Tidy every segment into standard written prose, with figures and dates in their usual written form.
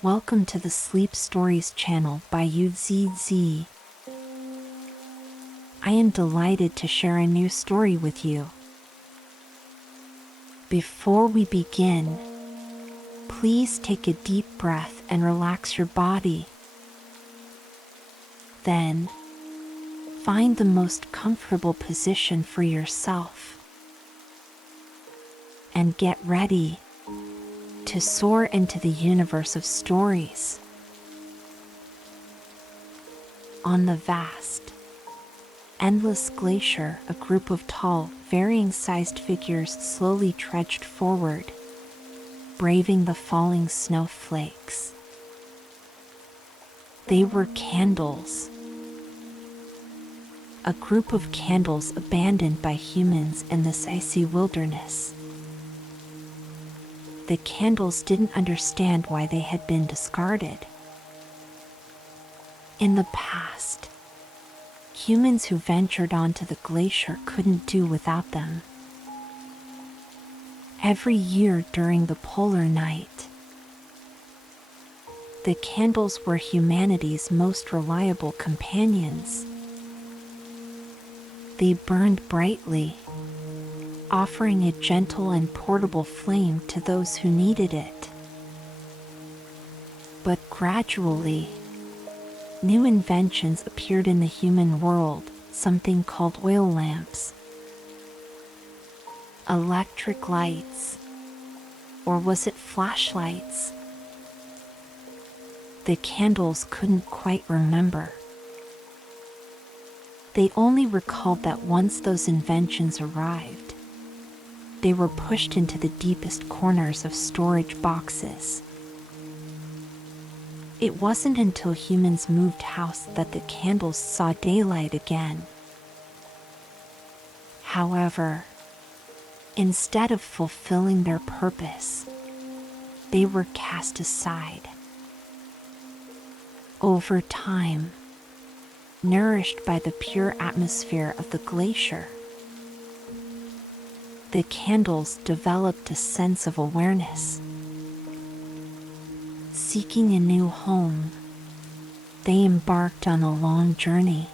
Welcome to the Sleep Stories channel by UZZ. I am delighted to share a new story with you. Before we begin, please take a deep breath and relax your body. Then, find the most comfortable position for yourself. And get ready to soar into the universe of stories. On the vast, endless glacier, a group of tall, varying-sized figures slowly trudged forward, braving the falling snowflakes. They were candles. A group of candles abandoned by humans in this icy wilderness. The candles didn't understand why they had been discarded. In the past, humans who ventured onto the glacier couldn't do without them. Every year during the polar night, the candles were humanity's most reliable companions. They burned brightly, offering a gentle and portable flame to those who needed it. But gradually, new inventions appeared in the human world, something called oil lamps, electric lights, or was it flashlights? The candles couldn't quite remember. They only recalled that once those inventions arrived, they were pushed into the deepest corners of storage boxes. It wasn't until humans moved house that the candles saw daylight again. However, instead of fulfilling their purpose, they were cast aside. Over time, nourished by the pure atmosphere of the glacier, the candles developed a sense of awareness. Seeking a new home, they embarked on a long journey.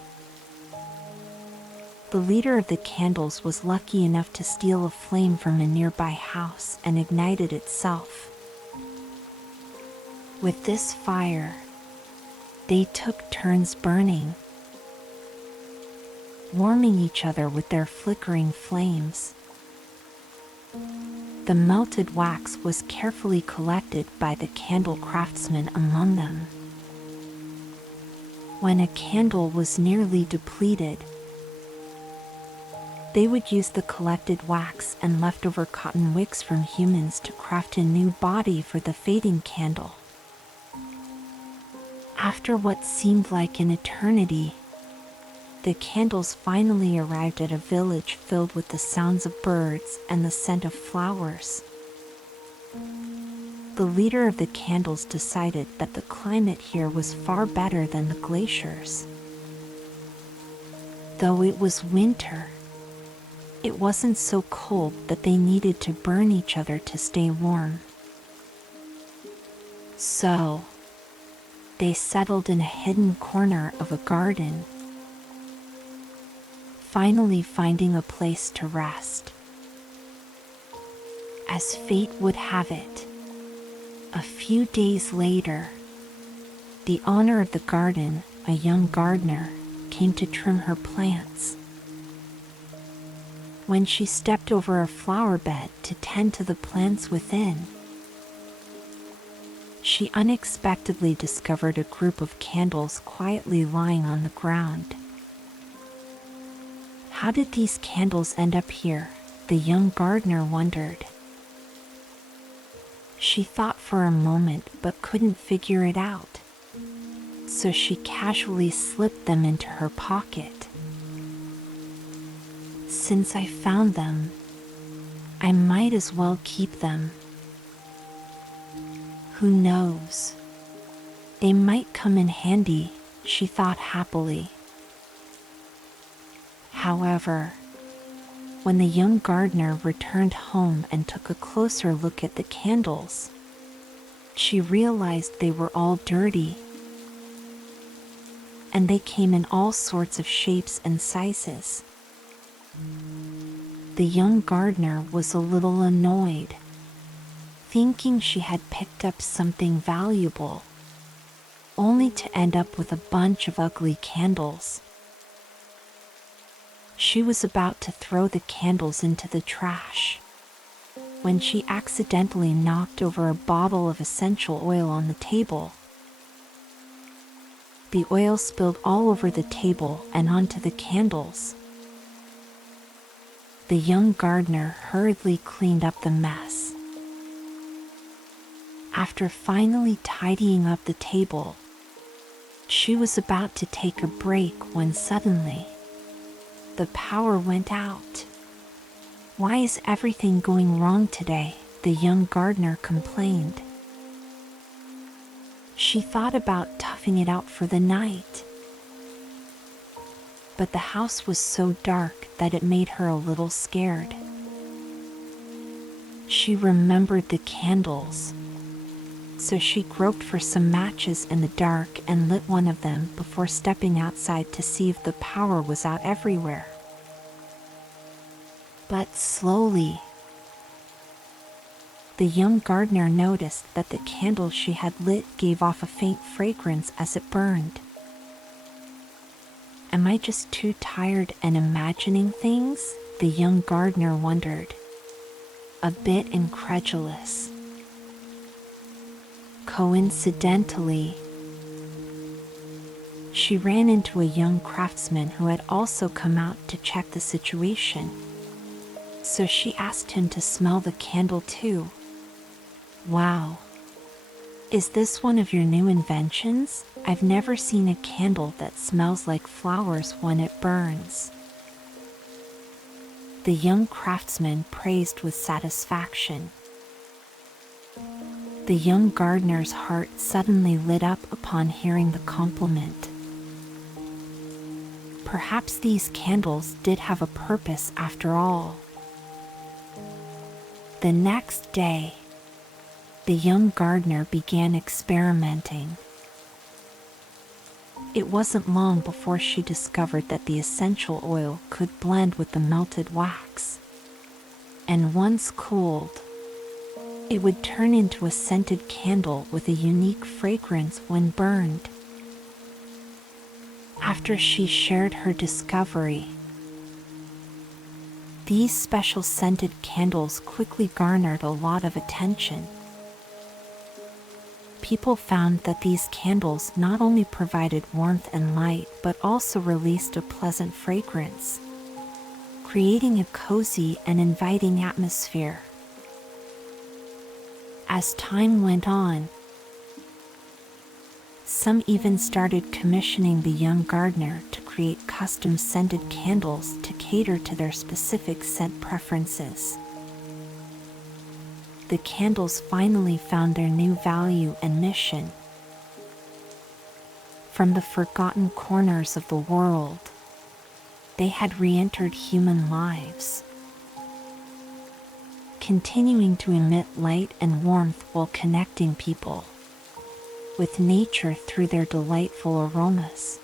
The leader of the candles was lucky enough to steal a flame from a nearby house and ignite it itself. With this fire, they took turns burning, warming each other with their flickering flames. The melted wax was carefully collected by the candle craftsmen among them. When a candle was nearly depleted, they would use the collected wax and leftover cotton wicks from humans to craft a new body for the fading candle. After what seemed like an eternity, the candles finally arrived at a village filled with the sounds of birds and the scent of flowers. The leader of the candles decided that the climate here was far better than the glaciers. Though it was winter, it wasn't so cold that they needed to burn each other to stay warm. So, they settled in a hidden corner of a garden, finally finding a place to rest. As fate would have it, a few days later, the owner of the garden, a young gardener, came to trim her plants. When she stepped over a flower bed to tend to the plants within, she unexpectedly discovered a group of candles quietly lying on the ground. How did these candles end up here? The young gardener wondered. She thought for a moment but couldn't figure it out, so she casually slipped them into her pocket. Since I found them, I might as well keep them. Who knows? They might come in handy, she thought happily. However, when the young gardener returned home and took a closer look at the candles, She realized they were all dirty, and they came in all sorts of shapes and sizes. The young gardener was a little annoyed, thinking she had picked up something valuable, only to end up with a bunch of ugly candles. She was about to throw the candles into the trash when she accidentally knocked over a bottle of essential oil on the table. The oil spilled all over the table and onto the candles. The young gardener hurriedly cleaned up the mess. After finally tidying up the table, she was about to take a break when suddenly the power went out. "Why is everything going wrong today?" the young gardener complained. She thought about toughing it out for the night, but the house was so dark that it made her a little scared. She remembered the candles, so she groped for some matches in the dark and lit one of them before stepping outside to see if the power was out everywhere. But slowly, the young gardener noticed that the candle she had lit gave off a faint fragrance as it burned. "Am I just too tired and imagining things?" the young gardener wondered, a bit incredulous. Coincidentally, she ran into a young craftsman who had also come out to check the situation, so she asked him to smell the candle too. "Wow, is this one of your new inventions? I've never seen a candle that smells like flowers when it burns." The young craftsman praised with satisfaction. The young gardener's heart suddenly lit up upon hearing the compliment. Perhaps these candles did have a purpose after all. The next day, the young gardener began experimenting. It wasn't long before she discovered that the essential oil could blend with the melted wax, and once cooled, it would turn into a scented candle with a unique fragrance when burned. After she shared her discovery, these special scented candles quickly garnered a lot of attention. People found that these candles not only provided warmth and light but also released a pleasant fragrance, creating a cozy and inviting atmosphere. As time went on, some even started commissioning the young gardener to create custom scented candles to cater to their specific scent preferences. The candles finally found their new value and mission. From the forgotten corners of the world, they had re-entered human lives, continuing to emit light and warmth while connecting people with nature through their delightful aromas.